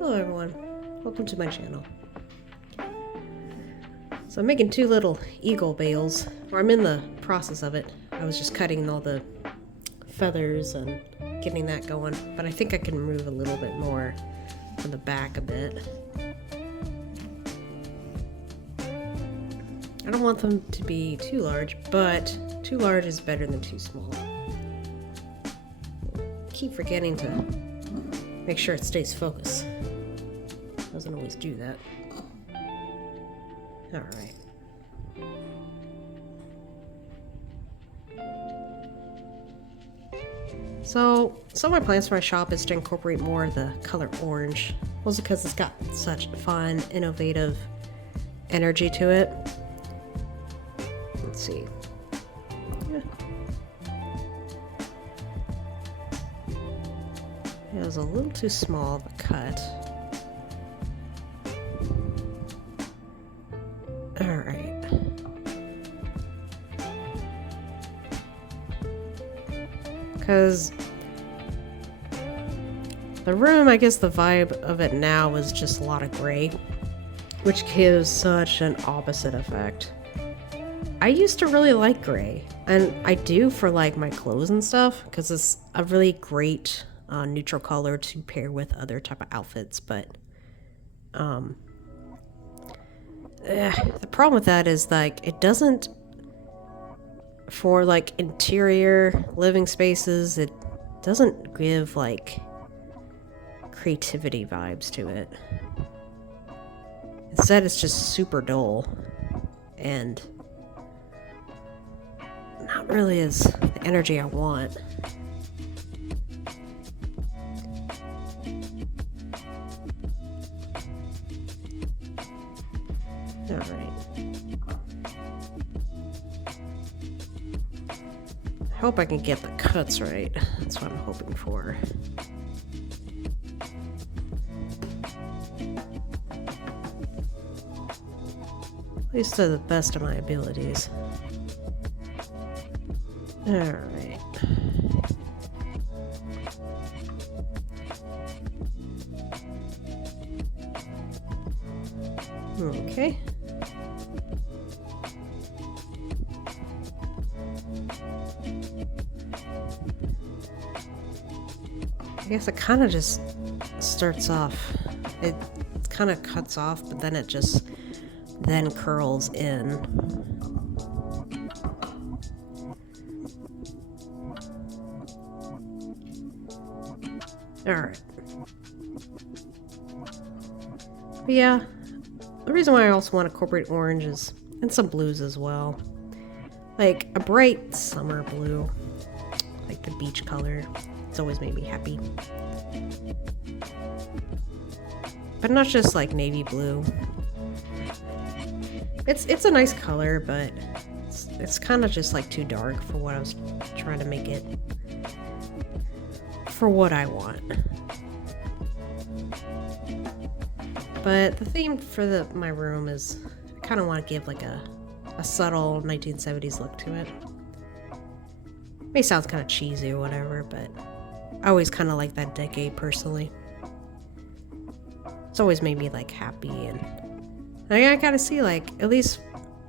Hello everyone, welcome to my channel. So I'm making two little eagle bales, or I'm in the process of it. I was just cutting all the feathers and getting that going, but I think I can remove a little bit more from the back a bit. I don't want them to be too large, but too large is better than too small. Keep forgetting to make sure it stays focused. Doesn't always do that. Alright. So, some of my plans for my shop is to incorporate more of the color orange. Mostly because it's got such fun, innovative energy to it. Let's see. Yeah. It was a little too small of a cut. Alright. Because the room, I guess the vibe of it now is just a lot of gray, which gives such an opposite effect. I used to really like gray, and I do for like my clothes and stuff, because it's a really great neutral color to pair with other type of outfits, but the problem with that is like it doesn't, for like interior living spaces, it doesn't give like creativity vibes to it. Instead it's just super dull and not really as the energy I want. Alright. I hope I can get the cuts right. That's what I'm hoping for. At least to the best of my abilities. Alright. Okay. I guess it kind of just starts off. It kind of cuts off, but then it just then curls in. Alright. But yeah, the reason why I also want to incorporate orange is, and some blues as well. Like a bright summer blue, like the beach color. It's always made me happy. But not just like navy blue. It's a nice color, but it's kind of just like too dark for what I was trying to make it for what I want. But the theme for my room is, I kind of want to give like a subtle 1970s look to it. May sound kind of cheesy or whatever, but I always kind of like that decade personally. It's always made me like happy, and I gotta see, like, at least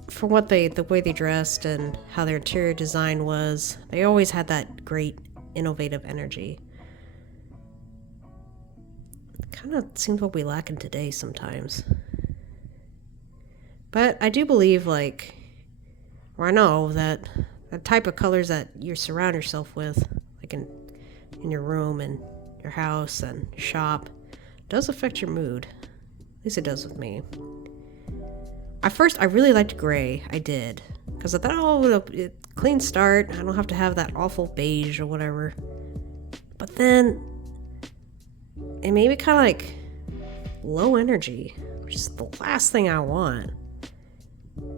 for what the way they dressed and how their interior design was, they always had that great innovative energy. Kind of seems what we lack in today sometimes. But I do believe, like, or I know that the type of colors that you surround yourself with, like in your room and your house and your shop, does affect your mood. At least it does with me. At first, I really liked gray. I did. Because I thought, oh, clean start. I don't have to have that awful beige or whatever. But then, it made me kind of like low energy, which is the last thing I want.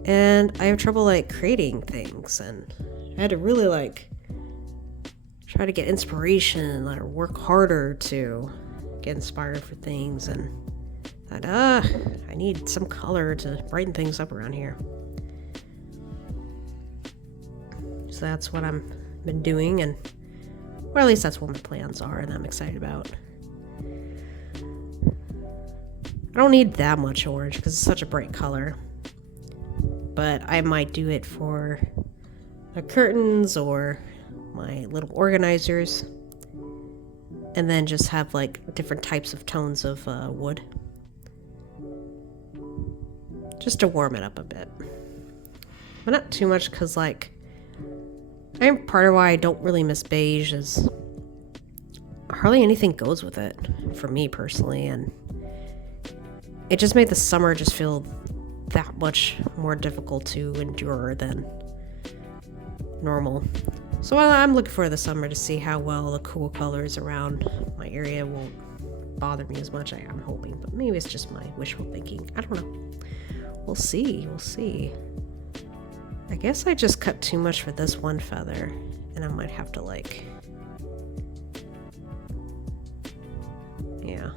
And I have trouble like creating things, and I had to really like try to get inspiration or work harder to get inspired for things, and thought, I need some color to brighten things up around here. So that's what I've been doing, and or at least that's what my plans are, and I'm excited about. I don't need that much orange because it's such a bright color. But I might do it for the curtains or my little organizers. And then just have like different types of tones of wood. Just to warm it up a bit. But not too much because like, I think part of why I don't really miss beige is hardly anything goes with it for me personally, and it just made the summer just feel that much more difficult to endure than normal. So I'm looking for the summer to see how well the cool colors around my area won't bother me as much. I'm hoping, but maybe it's just my wishful thinking. I don't know. We'll see. We'll see. I guess I just cut too much for this one feather, and I might have to like, yeah.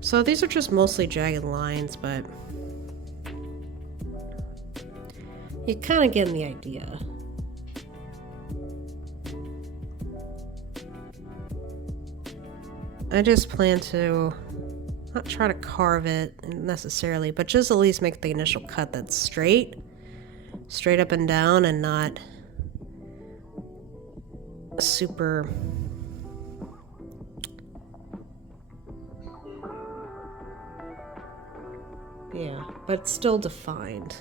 So these are just mostly jagged lines, but you're kind of getting the idea. I just plan to not try to carve it necessarily, but just at least make the initial cut that's straight up and down, and not super yeah, but still defined.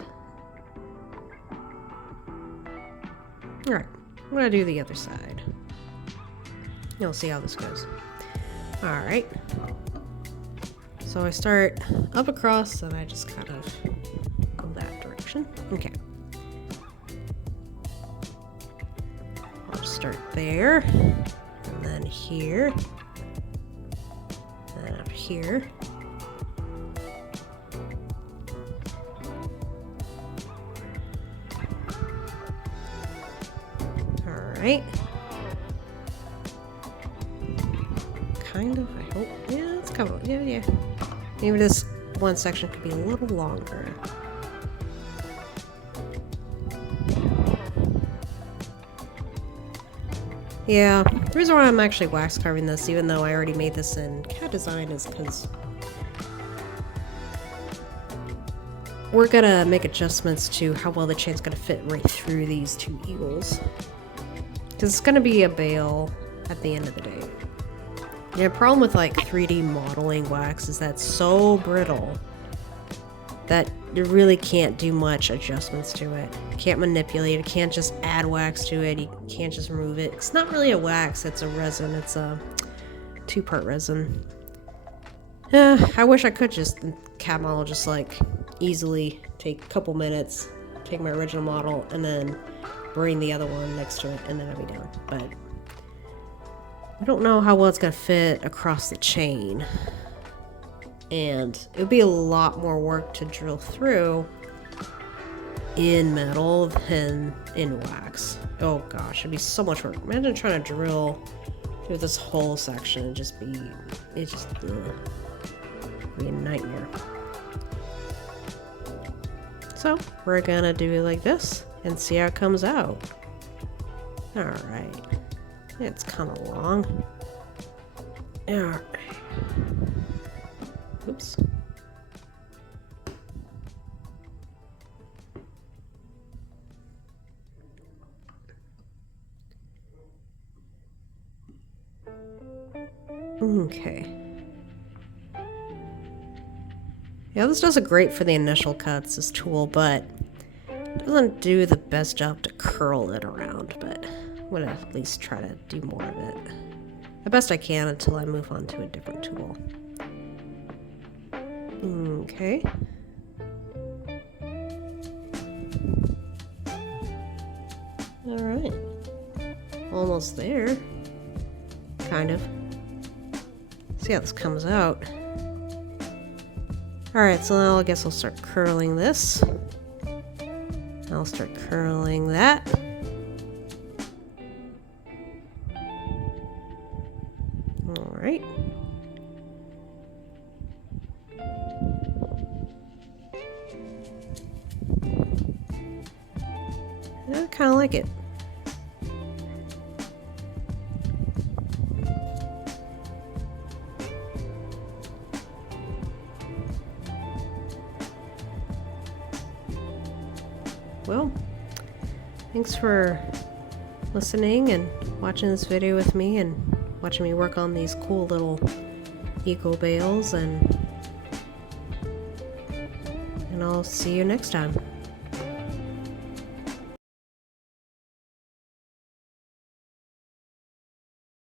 Alright, I'm gonna do the other side. You'll see how this goes. Alright. So I start up across and I just kind of go that direction. Okay. I'll just start there, and then here, and up here. Alright. Kind of, I hope. Yeah, it's coming. Yeah. Maybe this one section could be a little longer. Yeah, the reason why I'm actually wax carving this, even though I already made this in CAD design, is because we're gonna make adjustments to how well the chain's gonna fit right through these two eagles. Because it's gonna be a bail at the end of the day. Yeah, the problem with like 3D modeling wax is that it's so brittle that you really can't do much adjustments to it. You can't manipulate it, you can't just add wax to it, you can't just remove it. It's not really a wax, it's a resin. It's a 2-part resin. I wish I could just, in CAD model, just like easily take a couple minutes, take my original model, and then bring the other one next to it, and then I'll be done. But I don't know how well it's gonna fit across the chain. And it would be a lot more work to drill through in metal than in wax. Oh gosh, it'd be so much work. Imagine trying to drill through this whole section and just be, it'd just be a nightmare. So we're gonna do it like this and see how it comes out. Alright. It's kind of long. Alright. Oops. Okay. Yeah, this does a great for the initial cuts, this tool, but it doesn't do the best job to curl it around, but I'm gonna at least try to do more of it. The best I can until I move on to a different tool. Okay. Alright. Almost there. Kind of. See how this comes out. Alright, so now I guess I'll start curling this. I'll start curling that. Alright. I kind of like it. well, thanks for listening and watching this video with me and watching me work on these cool little eco bales, and I'll see you next time.